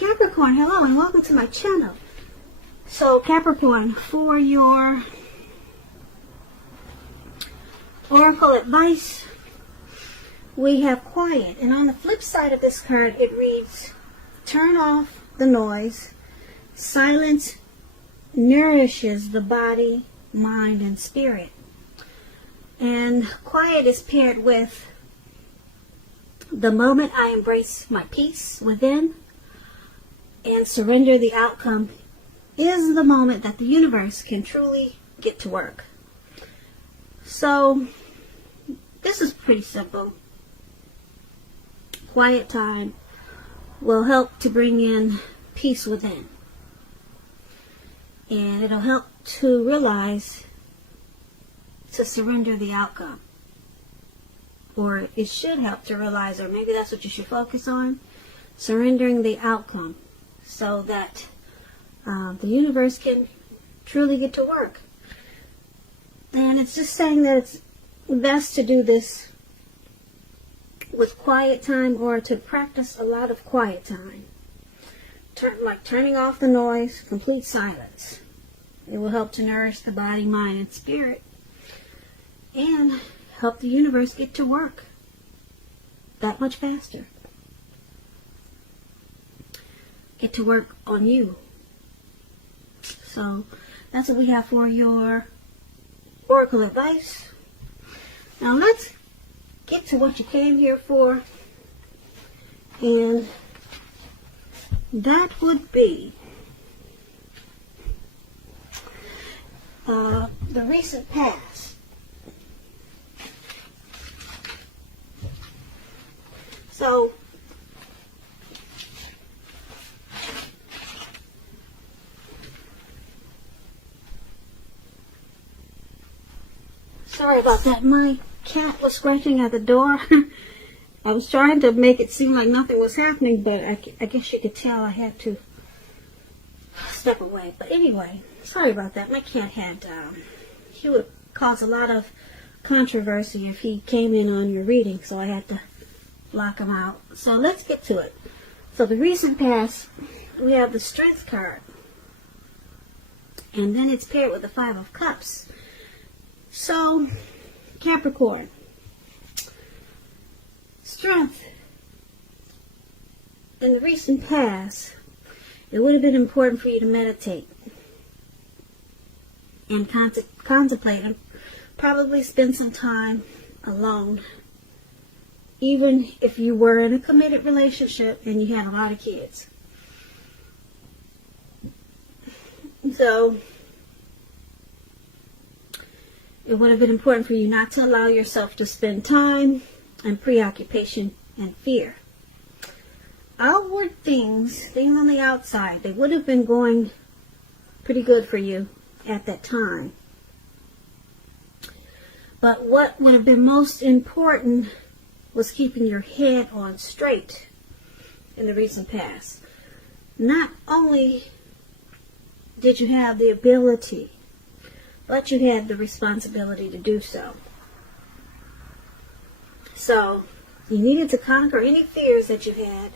Capricorn, hello and welcome to my channel. So Capricorn, for your oracle advice, we have quiet. And on the flip side of this card, it reads, turn off the noise. Silence nourishes the body, mind, and spirit. And quiet is paired with the moment I embrace my peace within and surrender the outcome is the moment that the universe can truly get to work. So this is pretty simple. Quiet time will help to bring in peace within. And it'll help to realize to surrender the outcome. Or it should help to realize, or maybe that's what you should focus on, surrendering the outcome so that the universe can truly get to work. And it's just saying that it's best to do this with quiet time or to practice a lot of quiet time. Like turning off the noise, complete silence. It will help to nourish the body, mind, and spirit and help the universe get to work that much faster. Get to work on you. So that's what we have for your oracle advice. Now let's get to what you came here for, and that would be the recent past. So sorry about that. My cat was scratching at the door. I was trying to make it seem like nothing was happening, but I guess you could tell I had to step away. But anyway, sorry about that. My cat had, he would cause a lot of controversy if he came in on your reading, so I had to block him out. So let's get to it. So the recent past, we have the Strength card. And then it's paired with the Five of Cups. So, Capricorn, strength. In the recent past, it would have been important for you to meditate and contemplate and probably spend some time alone, even if you were in a committed relationship and you had a lot of kids. So, it would have been important for you not to allow yourself to spend time in preoccupation and fear. Outward things on the outside, they would have been going pretty good for you at that time. But what would have been most important was keeping your head on straight in the recent past. Not only did you have the ability, but you had the responsibility to do so. So, you needed to conquer any fears that you had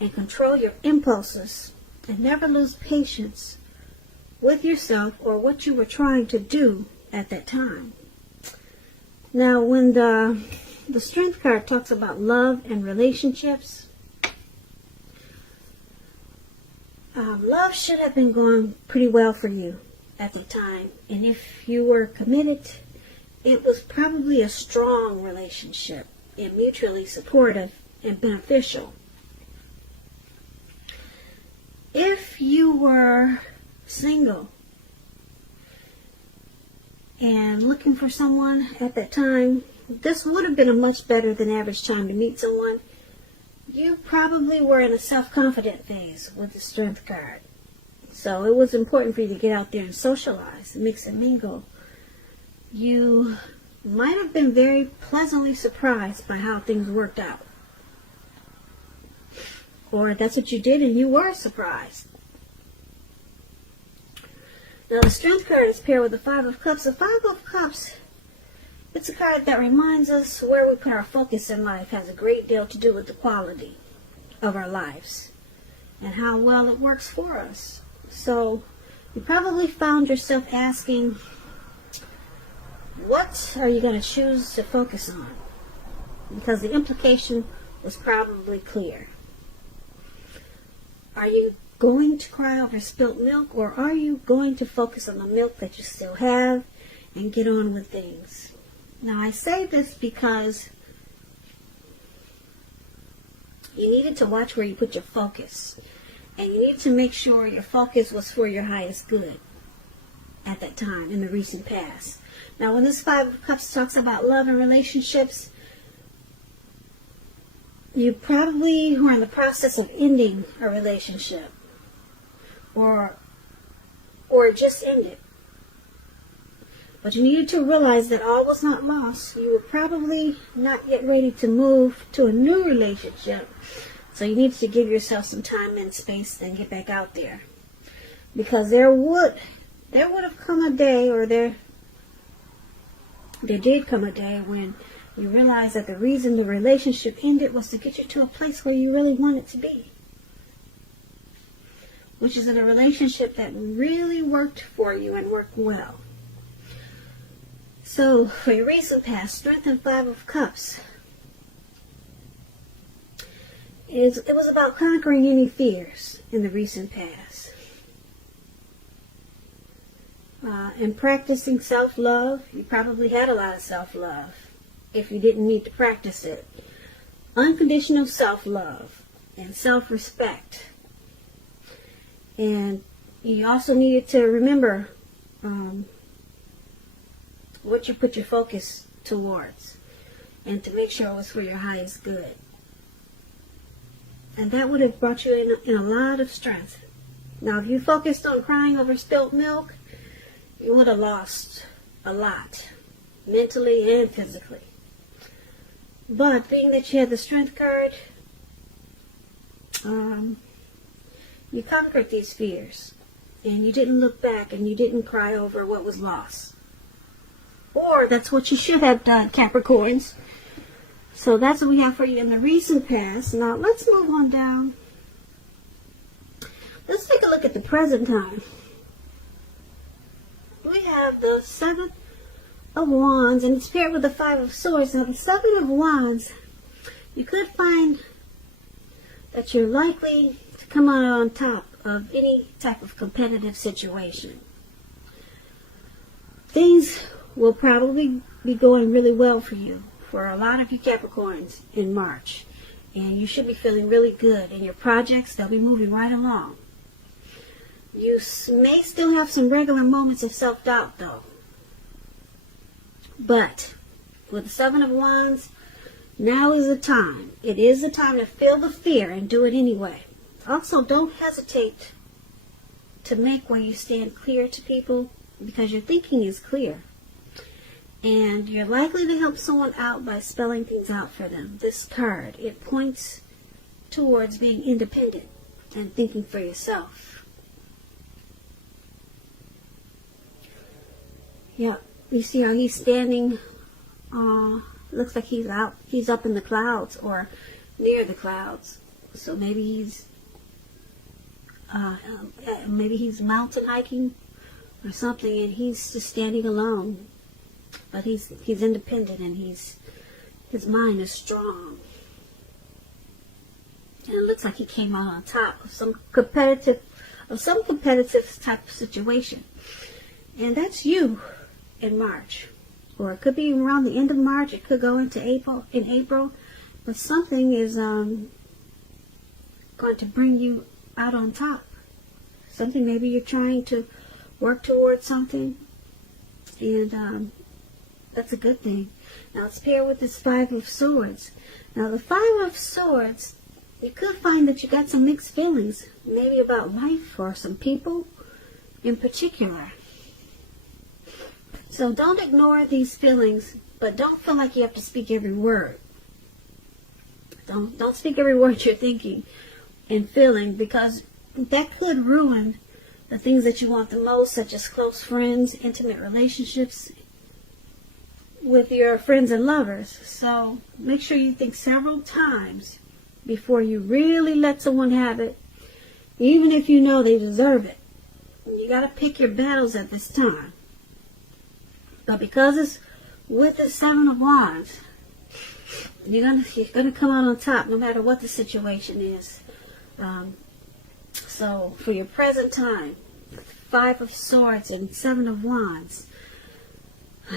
and control your impulses and never lose patience with yourself or what you were trying to do at that time. Now, when the Strength card talks about love and relationships, love should have been going pretty well for you at the time. And if you were committed, it was probably a strong relationship and mutually supportive and beneficial. If you were single and looking for someone at that time, this would have been a much better than average time to meet someone. You probably were in a self-confident phase with the Strength card. So it was important for you to get out there and socialize, mix and mingle. You might have been very pleasantly surprised by how things worked out. Or that's what you did and you were surprised. Now the Strength card is paired with the Five of Cups. The Five of Cups, it's a card that reminds us where we put our focus in life has a great deal to do with the quality of our lives and how well it works for us. So you probably found yourself asking, what are you going to choose to focus on? Because the implication was probably clear. Are you going to cry over spilt milk, or are you going to focus on the milk that you still have and get on with things? Now, I say this because you needed to watch where you put your focus. And you need to make sure your focus was for your highest good at that time in the recent past. Now, when this Five of Cups talks about love and relationships, you probably were in the process of ending a relationship, or just ended. But you needed to realize that all was not lost. You were probably not yet ready to move to a new relationship. So you needed to give yourself some time and space and get back out there. Because there would have come a day, or there did come a day when you realized that the reason the relationship ended was to get you to a place where you really wanted to be. Which is in a relationship that really worked for you and worked well. So, for your recent past, Strength and Five of Cups. It was about conquering any fears in the recent past. And practicing self-love. You probably had a lot of self-love if you didn't need to practice it. Unconditional self-love and self-respect. And you also needed to remember what you put your focus towards, and to make sure it was for your highest good. And that would have brought you in a lot of strength. Now, if you focused on crying over spilt milk, you would have lost a lot, mentally and physically. But being that you had the Strength card, you conquered these fears, and you didn't look back, and you didn't cry over what was lost. Or that's what you should have done, Capricorns. So that's what we have for you in the recent past. Now let's move on down. Let's take a look at the present time. We have the Seven of Wands, and it's paired with the Five of Swords. Now the Seven of Wands, you could find that you're likely to come out on top of any type of competitive situation. Things will probably be going really well for you, for a lot of you Capricorns, in March. And you should be feeling really good in your projects. They'll be moving right along. You may still have some regular moments of self-doubt, though. But with the Seven of Wands, now is the time. It is the time to feel the fear and do it anyway. Also, don't hesitate to make where you stand clear to people, because your thinking is clear. And you're likely to help someone out by spelling things out for them. This card, it points towards being independent and thinking for yourself. Yeah, you see how he's standing, looks like he's up in the clouds or near the clouds. So maybe he's mountain hiking or something, and he's just standing alone. But he's independent, and his mind is strong. And it looks like he came out on top of some competitive type of situation. And that's you in March. Or it could be around the end of March, it could go into April. But something is going to bring you out on top. Something, maybe you're trying to work towards something. And that's a good thing. Now it's paired with this Five of Swords. Now the Five of Swords, you could find that you got some mixed feelings, maybe about life or some people in particular. So don't ignore these feelings, but don't feel like you have to speak every word. Don't speak every word you're thinking and feeling, because that could ruin the things that you want the most, such as close friends, intimate relationships with your friends and lovers. So make sure you think several times before you really let someone have it, even if you know they deserve it. You got to pick your battles at this time. But because it's with the Seven of Wands, you're gonna come out on top no matter what the situation is. So for your present time, Five of Swords and Seven of Wands,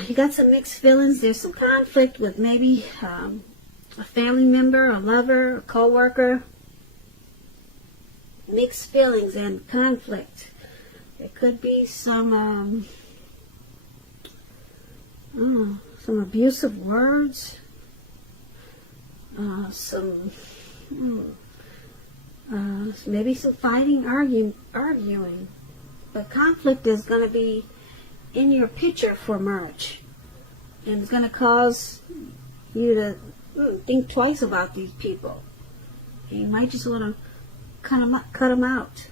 you got some mixed feelings. There's some conflict with maybe a family member, a lover, a co-worker. Mixed feelings and conflict. There could be some abusive words. Maybe some fighting, arguing. But conflict is going to be in your picture for March. And it's going to cause you to think twice about these people. And you might just want to cut them out.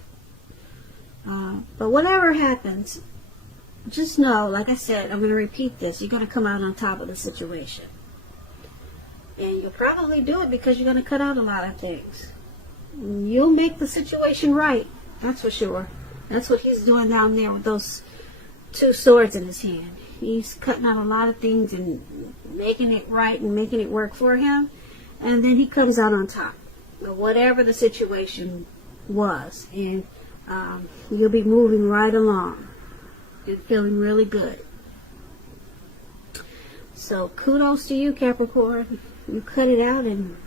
But whatever happens, just know, like I said, I'm going to repeat this, you're going to come out on top of the situation. And you'll probably do it because you're going to cut out a lot of things. You'll make the situation right, that's for sure. That's what he's doing down there with those two swords in his hand. He's cutting out a lot of things and making it right and making it work for him. And then he comes out on top of whatever the situation was. And you'll be moving right along and feeling really good. So kudos to you, Capricorn. You cut it out and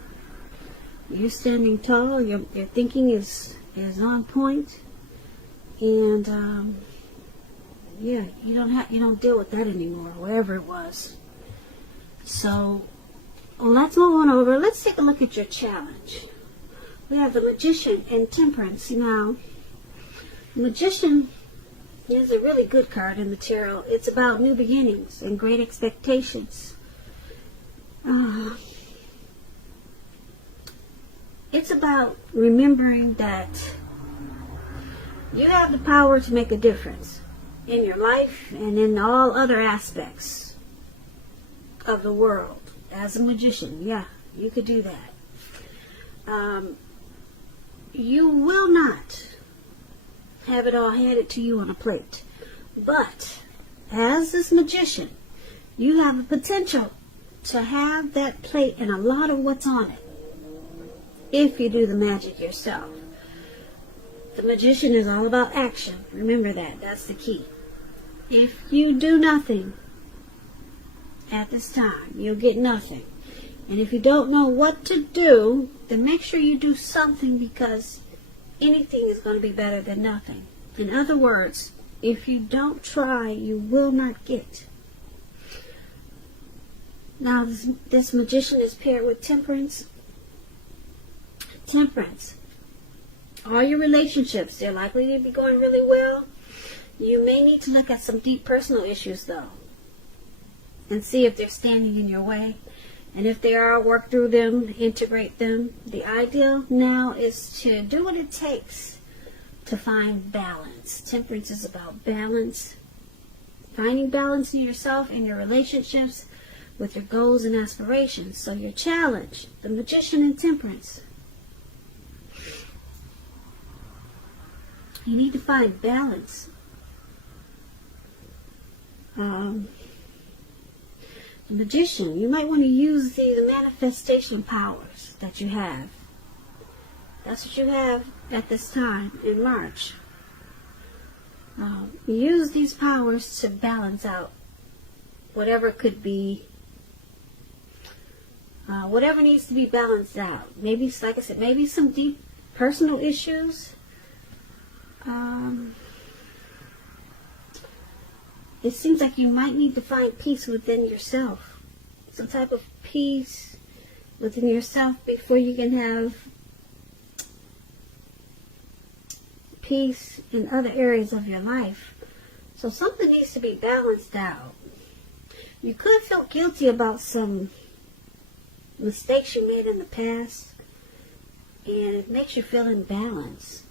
you're standing tall. Your thinking is on point. And yeah, you don't deal with that anymore, wherever it was. So let's move on over. Let's take a look at your challenge. We have the Magician and Temperance. Now, Magician is a really good card in the tarot. It's about new beginnings and great expectations. It's about remembering that you have the power to make a difference in your life and in all other aspects of the world. As a magician, yeah, you could do that. You will not have it all handed to you on a plate. But as this magician, you have the potential to have that plate and a lot of what's on it if you do the magic yourself. The magician is all about action. Remember that. That's the key. If you do nothing at this time, you'll get nothing. And if you don't know what to do, then make sure you do something, because anything is going to be better than nothing. In other words, if you don't try, you will not get. Now, this magician is paired with Temperance. Temperance. All your relationships, they're likely to be going really well. You may need to look at some deep personal issues, though, and see if they're standing in your way. And if they are, work through them, integrate them. The ideal now is to do what it takes to find balance. Temperance is about balance. Finding balance in yourself and your relationships with your goals and aspirations. So your challenge, the Magician and Temperance. You need to find balance. The Magician, you might want to use the manifestation powers that you have. That's what you have at this time in March. Use these powers to balance out whatever could be, whatever needs to be balanced out. Maybe, like I said, maybe some deep personal issues. It seems like you might need to find peace within yourself. Some type of peace within yourself before you can have peace in other areas of your life. So something needs to be balanced out. You could feel guilty about some mistakes you made in the past, and it makes you feel imbalanced.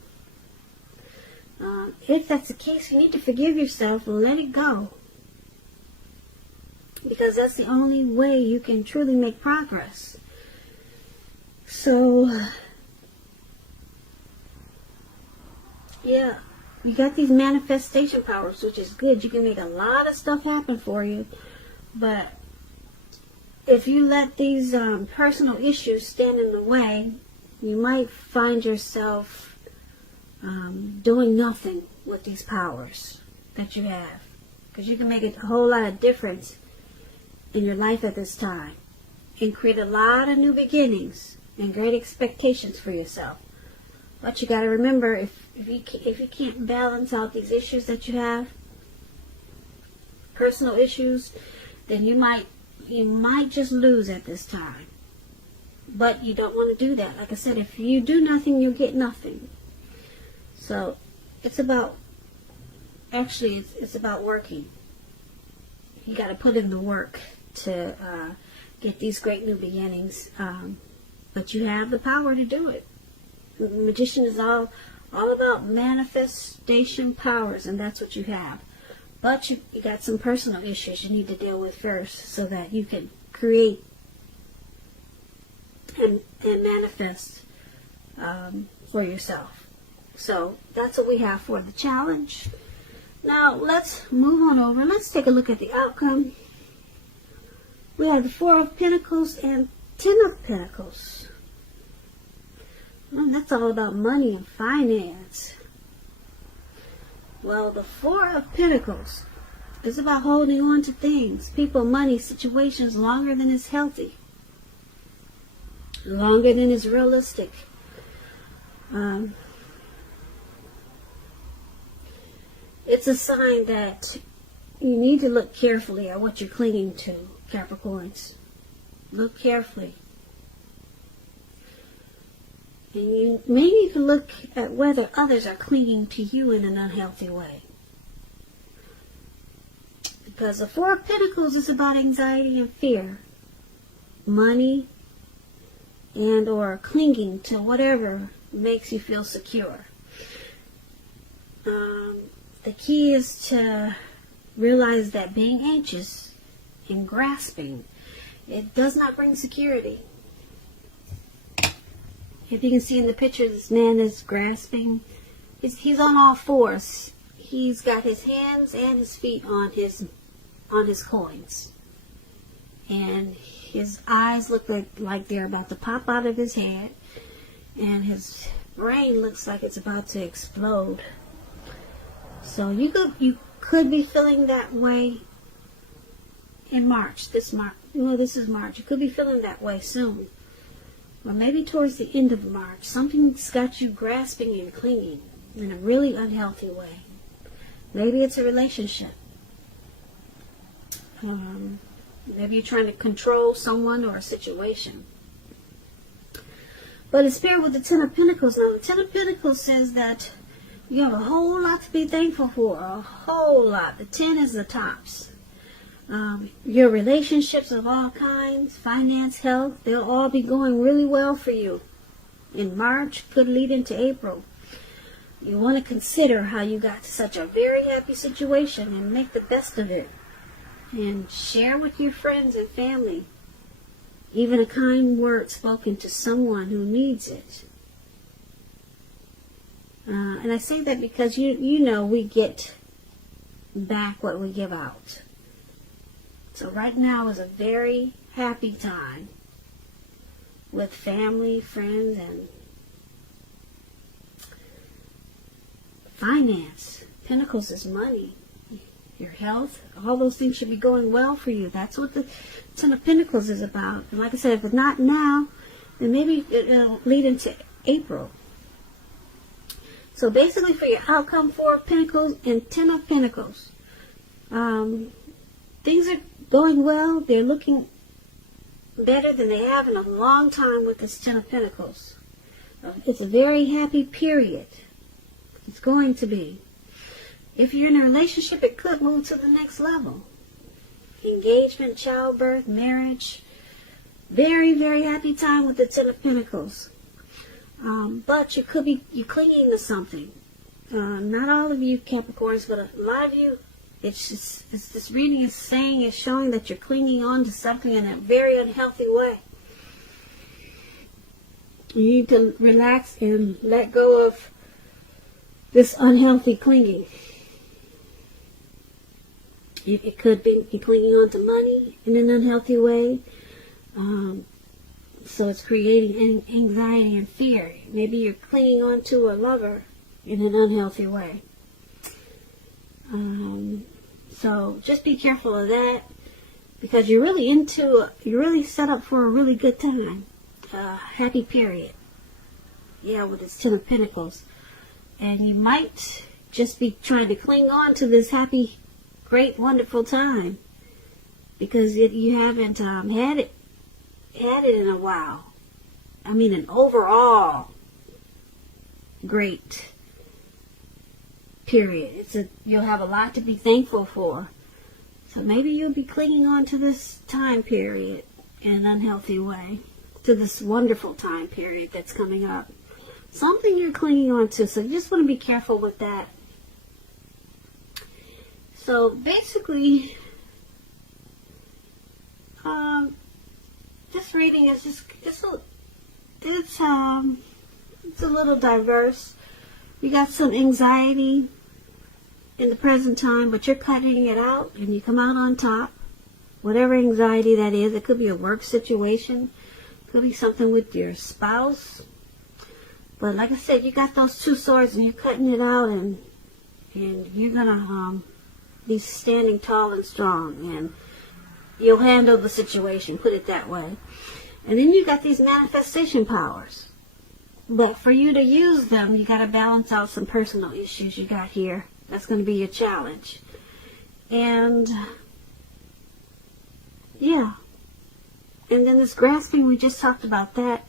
If that's the case, you need to forgive yourself and let it go, because that's the only way you can truly make progress. So Yeah, you got these manifestation powers, which is good. You can make a lot of stuff happen for you. But if you let these personal issues stand in the way, you might find yourself doing nothing with these powers that you have. Because you can make a whole lot of difference in your life at this time and create a lot of new beginnings and great expectations for yourself. But you got to remember, if you can't balance out these issues that you have, personal issues, then you might just lose at this time. But you don't want to do that. Like I said, if you do nothing, you'll get nothing. So it's about, actually, it's about working. You got to put in the work to get these great new beginnings. But you have the power to do it. The magician is all about manifestation powers, and that's what you have. But you got some personal issues you need to deal with first so that you can create and manifest for yourself. So that's what we have for the challenge. Now let's move on over. Let's take a look at the outcome. We have the Four of Pentacles and Ten of Pentacles. That's all about money and finance. Well, the Four of Pentacles is about holding on to things, people, money, situations longer than is healthy, longer than is realistic. It's a sign that you need to look carefully at what you're clinging to, Capricorns. Look carefully. And you may need to look at whether others are clinging to you in an unhealthy way. Because the Four of Pentacles is about anxiety and fear, money, and or clinging to whatever makes you feel secure. The key is to realize that being anxious and grasping, it does not bring security. If you can see in the picture, this man is grasping. He's on all fours. He's got his hands and his feet on his coins. And his eyes look like they're about to pop out of his head. And his brain looks like it's about to explode. So you could be feeling that way in March. This is March. You could be feeling that way soon. Or maybe towards the end of March. Something's got you grasping and clinging in a really unhealthy way. Maybe it's a relationship. Maybe you're trying to control someone or a situation. But it's paired with the Ten of Pentacles. Now, the Ten of Pentacles says that you have a whole lot to be thankful for. A whole lot. The 10 is the tops. Your relationships of all kinds, finance, health, they'll all be going really well for you. In March, could lead into April. You want to consider how you got to such a very happy situation and make the best of it. And share with your friends and family. Even a kind word spoken to someone who needs it. And I say that because you know we get back what we give out. So right now is a very happy time with family, friends, and finance. Pentacles is money. Your health, all those things should be going well for you. That's what the Ten of Pentacles is about. And like I said, if it's not now, then maybe it'll lead into April. So basically for your outcome, Four of Pentacles and Ten of Pentacles. Things are going well. They're looking better than they have in a long time with this Ten of Pentacles. It's a very happy period. It's going to be. If you're in a relationship, it could move to the next level. Engagement, childbirth, marriage. Very, very happy time with the Ten of Pentacles. But you're clinging to something. Not all of you Capricorns, but a lot of you, this reading is showing that you're clinging on to something in a very unhealthy way. You need to relax and let go of this unhealthy clinging. It could be clinging on to money in an unhealthy way. So it's creating anxiety and fear. Maybe you're clinging on to a lover in an unhealthy way. So just be careful of that, because you're really set up for a really good time. Happy period. Yeah, with this Ten of Pentacles. And you might just be trying to cling on to this happy, great, wonderful time, because you haven't had it in a while. I mean, an overall great period. You'll have a lot to be thankful for. So maybe you'll be clinging on to this time period in an unhealthy way, to this wonderful time period that's coming up. Something you're clinging on to, so you just want to be careful with that. So basically, this reading is it's a little diverse. You got some anxiety in the present time, but you're cutting it out and you come out on top. Whatever anxiety that is, it could be a work situation, it could be something with your spouse. But like I said, you got those two swords and you're cutting it out, and you're gonna be standing tall and strong, and you'll handle the situation, put it that way. And then you got these manifestation powers. But for you to use them, you got to balance out some personal issues you got here. That's going to be your challenge. And yeah. And then this grasping, we just talked about that.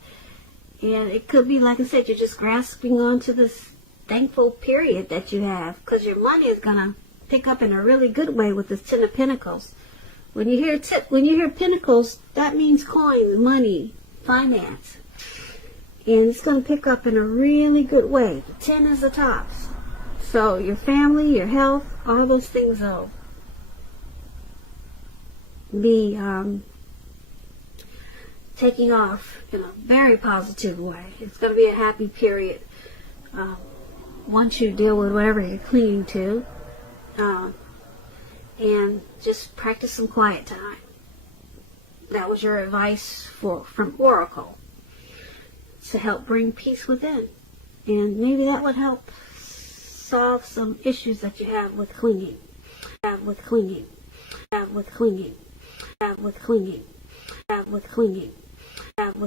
And it could be, like I said, you're just grasping onto this thankful period that you have, because your money is going to pick up in a really good way with this Ten of Pentacles. When you hear Pentacles, that means coins, money, finance. And it's going to pick up in a really good way. 10 is the tops. So your family, your health, all those things will be taking off in a very positive way. It's going to be a happy period once you deal with whatever you're clinging to. And just practice some quiet time. That was your advice from Oracle, to help bring peace within. And maybe that would help solve some issues that you have with clinging. Have with clinging. Have with clinging. Have with clinging. Have with clinging. Have with